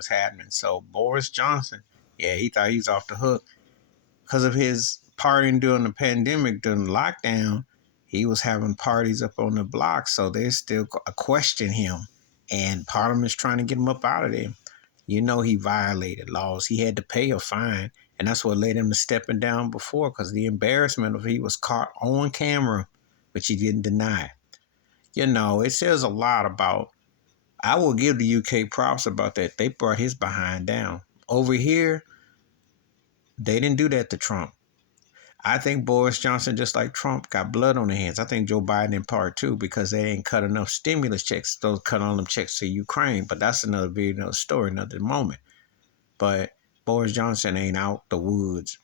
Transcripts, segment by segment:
was happening. So Boris Johnson, yeah, he thought he was off the hook because of his partying during the pandemic, during the lockdown. He was having parties up on the block, so they still question him, and Parliament's trying to get him up out of there. You know, he violated laws. He had to pay a fine, and that's what led him to stepping down before, because the embarrassment of he was caught on camera, which he didn't deny. You know, it says a lot about. I will give the UK props about that. They brought his behind down. Over here, they didn't do that to Trump. I think Boris Johnson, just like Trump, got blood on their hands. I think Joe Biden in part too, because they ain't cut enough stimulus checks. Those cut on them checks to Ukraine. But that's another video, another story, another moment. But Boris Johnson ain't out the woods.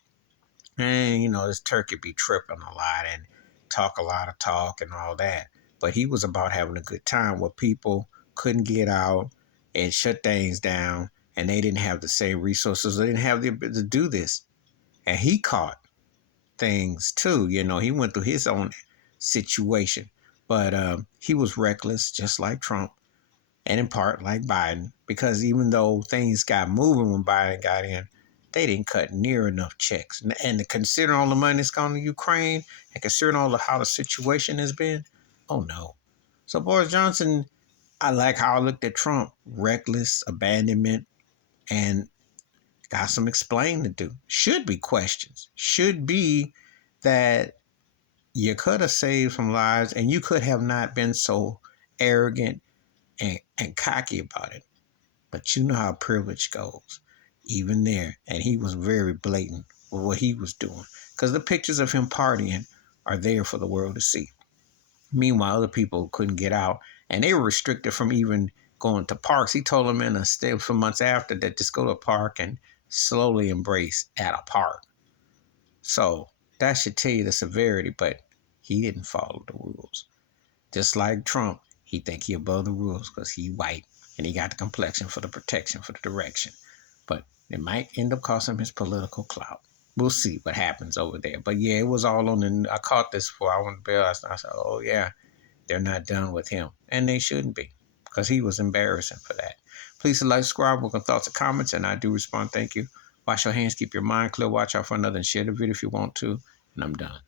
And, you know, this turkey be tripping a lot and talk a lot of talk and all that. But he was about having a good time where people couldn't get out and shut things down, and they didn't have the same resources. They didn't have the ability to do this. And he caught things too. You know, he went through his own situation, but he was reckless, just like Trump, and in part like Biden, because even though things got moving when Biden got in, they didn't cut near enough checks. And considering all the money that's gone to Ukraine, and considering how the situation has been, oh no. So Boris Johnson, I like how I looked at Trump, reckless abandonment, and got some explaining to do. Should be questions. Should be that you could have saved some lives and you could have not been so arrogant and cocky about it. But you know how privilege goes, even there. And he was very blatant with what he was doing, because the pictures of him partying are there for the world to see. Meanwhile, other people couldn't get out, and they were restricted from even going to parks. He told them in a stay for months after that, just go to a park and slowly embrace at a park. So that should tell you the severity, but he didn't follow the rules. Just like Trump, he think he above the rules because he white and he got the complexion for the protection, for the direction. But it might end up costing him his political clout. We'll see what happens over there. But yeah, it was all on the. I caught this before I went to bed last night. I said, oh yeah, they're not done with him. And they shouldn't be, because he was embarrassing for that. Please like, subscribe, work on thoughts and comments, and I do respond. Thank you. Wash your hands, keep your mind clear, watch out for another, and share the video if you want to. And I'm done.